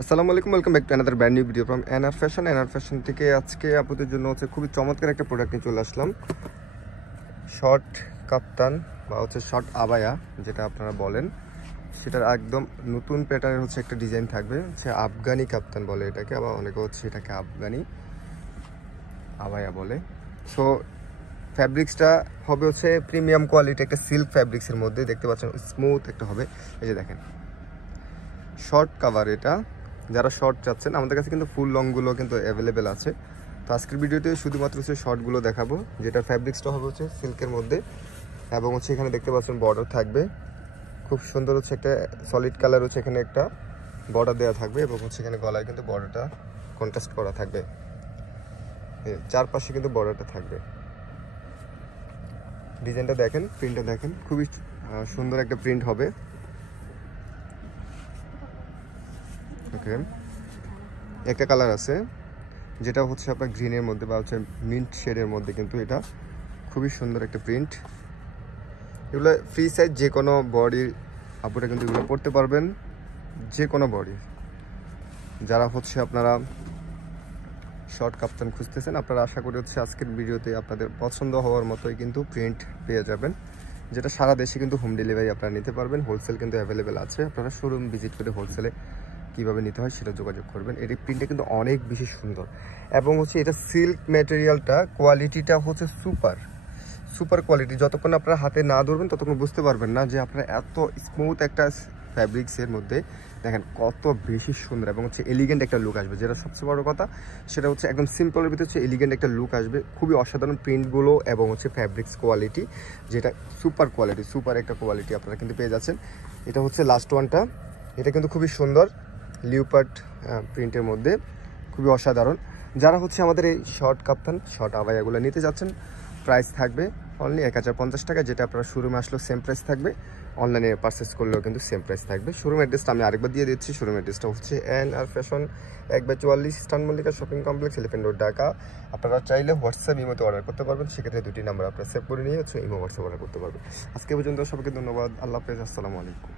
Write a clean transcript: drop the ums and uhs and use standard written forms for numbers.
আসসালামু আলাইকুম, welcome back to another brand new video from NR fashion. NR fashion থেকে আজকে আপনাদের জন্য খুবই চমৎকার একটা প্রোডাক্ট নিয়ে চলে আসলাম। শর্ট কাপ্তান বা শর্ট আবায়া যেটা আপনারা বলেন, সেটার একদম নতুন প্যাটার্নের একটা ডিজাইন থাকবে। আফগানি কাপ্তান বলে এটাকে, আবার অনেকে এটাকে আফগানি আবায়া বলে। সো ফ্যাব্রিক্সটা হবে প্রিমিয়াম কোয়ালিটি, একটা সিল্ক ফ্যাব্রিক্সের মধ্যে দেখতে পাচ্ছেন, স্মুথ একটা হবে। এই যে দেখেন শর্ট কাভার, এটা যারা শর্ট চাচ্ছেন আমাদের কাছে কিন্তু ফুল লংগুলো কিন্তু অ্যাভেলেবেল আছে। তো আজকের ভিডিওতে শুধুমাত্র শর্টগুলো দেখাবো, যেটা ফ্যাব্রিক্সটা হবে সিল্কের মধ্যে, এবং এখানে দেখতে পাচ্ছেন বর্ডার থাকবে খুব সুন্দর, একটা সলিড কালার, এখানে একটা বর্ডার দেওয়া থাকবে, এবং এখানে গলায় কিন্তু বর্ডারটা কন্ট্রাস্ট করা থাকবে, চারপাশে কিন্তু বর্ডারটা থাকবে। ডিজাইনটা দেখেন, প্রিন্টটা দেখেন, খুবই সুন্দর একটা প্রিন্ট হবে। ওকে, একটা কালার আছে যেটা আপনার গ্রিনের মধ্যে বা মিন্ট শেডের মধ্যে, কিন্তু এটা খুবই সুন্দর একটা প্রিন্ট। এগুলো ফ্রি সাইজ, যে কোনো বডির আপুরা কিন্তু এগুলো পরতে পারবেন, যে কোনো বডি। যারা আপনারা শর্ট কাপ্তান খুঁজতেছেন, আপনারা আশা করি আজকের ভিডিওতে আপনাদের পছন্দ হওয়ার মতোই কিন্তু প্রিন্ট পেয়ে যাবেন, যেটা সারা দেশে কিন্তু হোম ডেলিভারি আপনারা নিতে পারবেন। হোলসেল কিন্তু অ্যাভেলেবেল আছে, আপনারা শোরুম ভিজিট করে হোলসেলে কীভাবে নিতে হয় সেটা যোগাযোগ করবেন। এর প্রিন্টটা কিন্তু অনেক বেশি সুন্দর, এবং এটা সিল্ক ম্যাটেরিয়ালটা কোয়ালিটিটা সুপার কোয়ালিটি। যতক্ষণ আপনারা হাতে না ধরবেন ততক্ষণ বুঝতে পারবেন না যে আপনারা এত স্মুথ একটা ফ্যাব্রিক্সের মধ্যে দেখেন কত বেশি সুন্দর, এবং এলিগেন্ট একটা লুক আসবে। যেটা সবচেয়ে বড় কথা, সেটা একদম সিম্পলের ভিতরে এলিগেন্ট একটা লুক আসবে। খুবই অসাধারণ প্রিন্টগুলো এবং ফ্যাব্রিক্স কোয়ালিটি, যেটা সুপার একটা কোয়ালিটি আপনারা কিন্তু পেয়ে যাচ্ছেন। এটা লাস্ট ওয়ানটা, এটা কিন্তু খুবই সুন্দর লিওপার্ড প্রিন্টের মধ্যে, খুবই অসাধারণ। যারা আমাদের এই শর্ট কাপ্তান শর্ট আবায়াগুলো নিতে যাচ্ছেন, প্রাইস থাকবে অনলি 1050 টাকা, যেটা আপনারা শোরুমে আসলেও সেম প্রাইস থাকবে, অনলাইনে পারচেস করলেও কিন্তু সেম প্রাইস থাকবে। শোরুম অ্যাড্রেসটা আমি আরেকবার দিয়ে দিচ্ছি। শোরুম অ্যাড্রেসটা NR fashion 1/44 eastern Mallika shopping complex, elephant road, Dhaka. আপনারা চাইলে হোয়াটসঅ্যাপ ইমোতে অর্ডার করতে পারবেন, সেক্ষেত্রে দুটি নাম্বার আপনারা সেভ করে নিয়ে ইমো হোয়াটসঅ্যাপ অর্ডার করতে পারবেন। আজকে পর্যন্ত সবাইকে ধন্যবাদ, আল্লাহ হাফেজ, আসসালামু আলাইকুম।